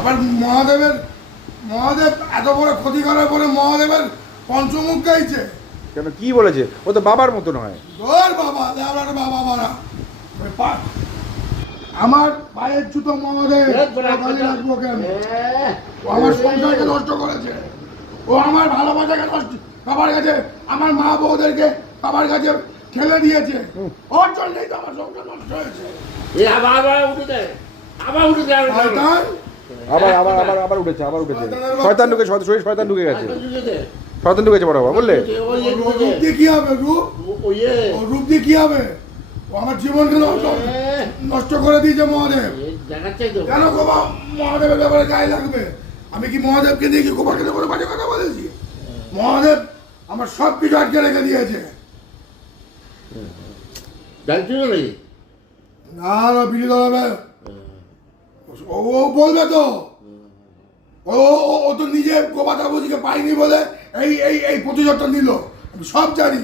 আবার মহাদেব এত বড় ক্ষতি করার পরে মহাদেবের পঞ্চমুখ গাইছে। কেন, কি বলেছে? ও তো বাবার মতো নয়। ওর বাবা লেবড়ার বাবা মারা আমার পায়ের জুতো মহাদেব গালি রাখবো কেন? ও আমার সংসারকে নষ্ট করেছে, ও আমার ভালোবাসাকে নষ্ট, বাবার কাছে আমার মা বউদেরকে বাবার কাছে ঠেলে দিয়েছে, ওর জন্যই তো আমার সংসার নষ্ট হয়েছে। আবার আবার আবার আবার উঠেছে, আবার উঠেছে। শয়তান ঢুকে, শরীর শয়তান ঢুকে গেছে, শয়তান ঢুকেছে বড় বাবা, বুঝলে? রূপ দিয়ে কি হবে? রূপ দিয়ে কি হবে? ও আমার জীবনকে নষ্ট করে দিয়েছে মহাদেব। কেন গোপা মহাদেবের ব্যাপারে গায়ে লাগবে? আমি কি মহাদেবকে দিয়ে কি গোপাকে করে বাজে কথা বলেছি? মহাদেব আমার সব কিছু আটকে রেখে দিয়েছে। না না, বিলি হবে। ও বলবে তো, ও তো নিজে গোপাতা বুঝিকে পাইনি বলে এই এই এই প্রতিশোধটা নিল, আমি সব জানি।